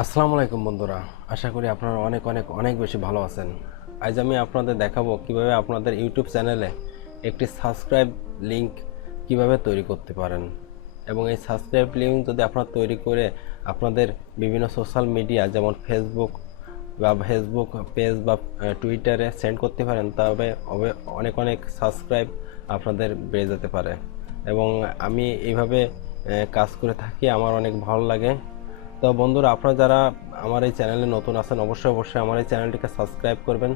আসসালামু আলাইকুম বন্ধুরা, আশা করি আপনারা অনেক অনেক অনেক বেশি ভালো আছেন। আজ আমি আপনাদের দেখাবো কিভাবে আপনাদের ইউটিউব চ্যানেলে একটি সাবস্ক্রাইব লিংক কিভাবে তৈরি করতে পারেন। এবং এই সাবস্ক্রাইব লিংক যদি আপনারা তৈরি করে আপনাদের বিভিন্ন সোশ্যাল মিডিয়া যেমন ফেসবুক পেজ বা টুইটারে সেন্ড করতে পারেন, তবে অনেক অনেক সাবস্ক্রাইব আপনাদের বেড়ে যেতে পারে। এবং আমি এইভাবে কাজ করে থাকি, আমার অনেক ভালো লাগে। তো বন্ধুরা, আপনারা যারা আমার এই চ্যানেলে নতুন আছেন অবশ্যই আমার এই চ্যানেলটিকে সাবস্ক্রাইব করবেন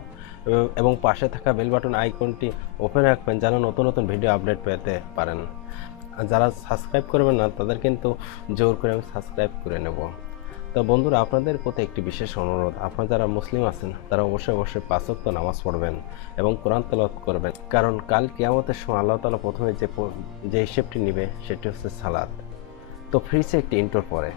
এবং পাশে থাকা বেল বাটন আইকনটি ওপেন রাখবেন যেন নতুন নতুন ভিডিও আপডেট পেতে পারেন। আর যারা সাবস্ক্রাইব করবেন না তাদের কিন্তু জোর করে আমি সাবস্ক্রাইব করে নেব। তো বন্ধুরা, আপনাদের প্রতি একটি বিশেষ অনুরোধ, আপনারা যারা মুসলিম আছেন তারা অবশ্যই 5 ওয়াক্ত নামাজ পড়বেন এবং কোরআন তেলাওয়াত করবেন, কারণ কাল কিয়ামতের সময় আল্লাহ তাআলা প্রথমে যে হিসেবটি নেবে সেটি হচ্ছে সালাত। তো ফ্রিজে একটি ইন্টোর পরে।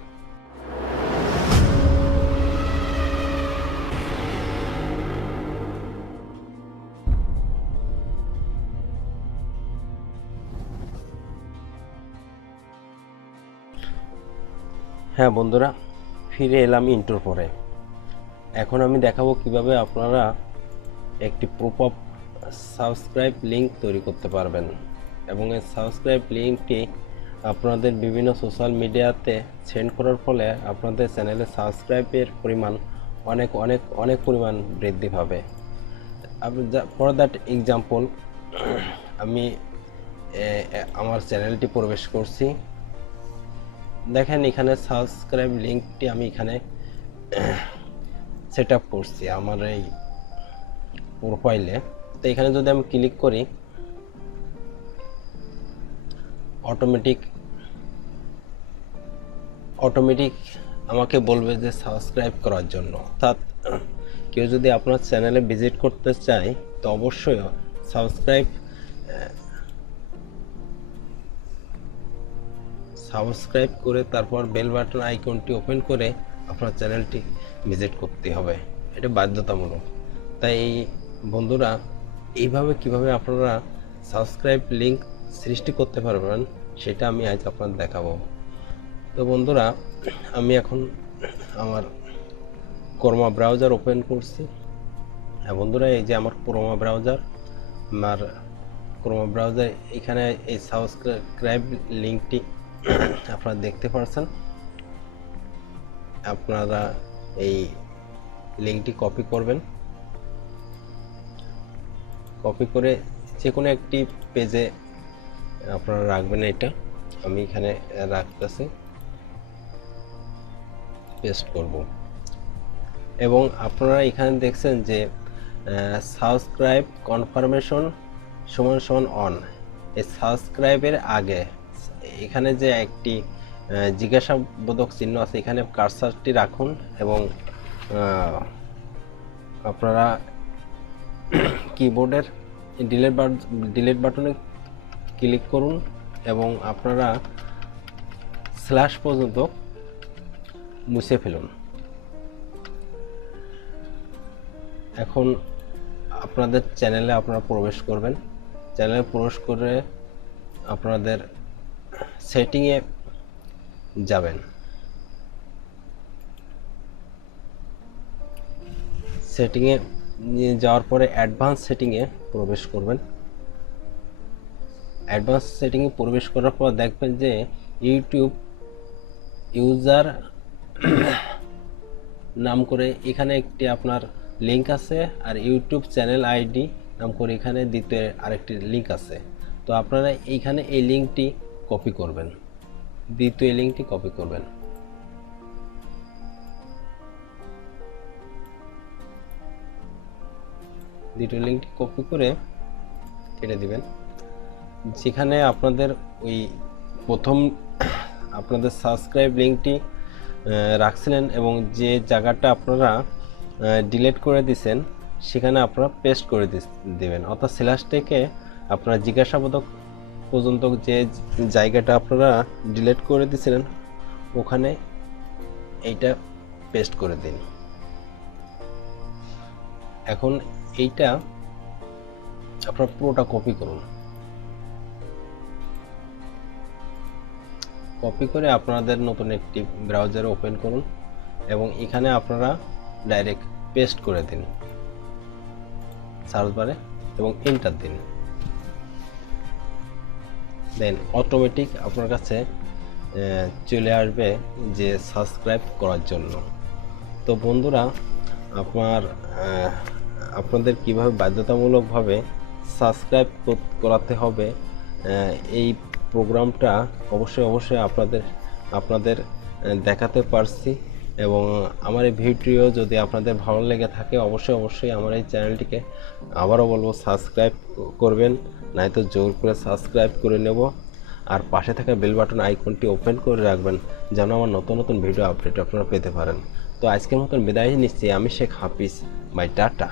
হ্যাঁ বন্ধুরা, ফিরে এলাম ইন্টোর পরে। এখন আমি দেখাবো কিভাবে আপনারা একটি পপআপ সাবস্ক্রাইব লিংক তৈরি করতে পারবেন এবং এই সাবস্ক্রাইব লিংকটি আপনাদের বিভিন্ন সোশ্যাল মিডিয়াতে সেন্ড করার ফলে আপনাদের চ্যানেলে সাবস্ক্রাইবের পরিমাণ অনেক অনেক অনেক পরিমাণ বৃদ্ধি পাবে। ফর দ্যাট এক্সাম্পল, আমি আমার চ্যানেলটি প্রবেশ করছি। দেখেন এখানে সাবস্ক্রাইব লিংকটি আমি এখানে সেট আপ করছি আমার এই প্রোফাইলে। তো এখানে যদি আমি ক্লিক করি, অটোমেটিক আমাকে বলবে যে সাবস্ক্রাইব করার জন্য। অর্থাৎ কেউ যদি আপনার চ্যানেলে ভিজিট করতে চায় তো অবশ্যই সাবস্ক্রাইব করে তারপর বেল বাটন আইকনটি ওপেন করে আপনার চ্যানেলটি ভিজিট করতে হবে, এটা বাধ্যতামূলক। তাই বন্ধুরা, এইভাবে কিভাবে আপনারা সাবস্ক্রাইব লিংক সৃষ্টি করতে পারবেন সেটা আমি আজ আপনাদের দেখাবো। তো বন্ধুরা, আমি এখন আমার ক্রোমা ব্রাউজার ওপেন করছি। হ্যাঁ বন্ধুরা, এই যে আমার ক্রোমা ব্রাউজার, এখানে এই সাবস্ক্রাইব লিংকটি আপনারা দেখতে পাচ্ছেন। আপনারা এই লিংকটি কপি করবেন, কপি করে যে কোনো একটি পেজে আপনারা রাখবেন। এটা আমি এখানে রাখতেছি, পেস্ট করব। এবং আপনারা এখানে দেখছেন যে সাবস্ক্রাইব কনফার্মেশন = অন। এই সাবস্ক্রাইবের আগে এখানে যে একটি জিজ্ঞাসাবোধক চিহ্ন আছে, এখানে কার্সারটি রাখুন এবং আপনারা কিবোর্ডের ডিলিট বাটনে ক্লিক করুন এবং আপনারা স্ল্যাশ পর্যন্ত মুছে ফেলুন। এখন আপনাদের চ্যানেলে আপনারা প্রবেশ করবেন। চ্যানেলে প্রবেশ করে আপনাদের সেটিংয়ে যাবেন। সেটিংয়ে যাওয়ার পরে অ্যাডভান্স সেটিংয়ে প্রবেশ করবেন। অ্যাডভান্স সেটিংয়ে প্রবেশ করার পর দেখবেন যে ইউটিউব ইউজার নাম করে এখানে একটি আপনার লিংক আছে, আর ইউটিউব চ্যানেল আইডি নাম করে এখানে দ্বিতীয় আরেকটি লিংক আছে। তো আপনারা এইখানে এই লিংকটি কপি করবেন, দ্বিতীয় লিংকটি কপি করবেন। দ্বিতীয় লিংকটি কপি করে কেটে দিবেন। যেখানে আপনাদের ওই প্রথম আপনাদের সাবস্ক্রাইব লিংকটি রাখছিলেন এবং যে জায়গাটা আপনারা ডিলিট করে দিয়েছেন সেখানে আপনারা পেস্ট করে দেবেন। অর্থাৎ স্ল্যাশ থেকে আপনারা জিজ্ঞাসাবোধক পর্যন্ত যে জায়গাটা আপনারা ডিলিট করে দিয়েছিলেন ওখানে এইটা পেস্ট করে দিন। এখন এইটা আপনারা পুরোটা কপি করুন। কপি করে আপনাদের নতুন একটি ব্রাউজারে ওপেন করুন এবং এখানে আপনারা ডাইরেক্ট পেস্ট করে দিন সার্চ বারে এবং এন্টার দিন। দেন অটোমেটিক আপনার কাছে চলে আসবে যে সাবস্ক্রাইব করার জন্য। তো বন্ধুরা, আপনাদের কিভাবে বাধ্যতামূলকভাবে সাবস্ক্রাইব করাতে হবে এই প্রোগ্রামটা অবশ্যই আপনাদের দেখাতে পারছি। এবং আমার এই ভিডিও যদি আপনাদের ভালো লেগে থাকে অবশ্যই আমার এই চ্যানেলটিকে আবারও বলবো সাবস্ক্রাইব করবেন, নয়তো জোর করে সাবস্ক্রাইব করে নেব। আর পাশে থাকা বেল বাটন আইকনটি ওপেন করে রাখবেন যেন আমার নতুন ভিডিও আপডেট আপনারা পেতে পারেন। তো আজকের মতন বিদায় নিচ্ছি, আমি শেখ হাফিজ, বাই, টাটা।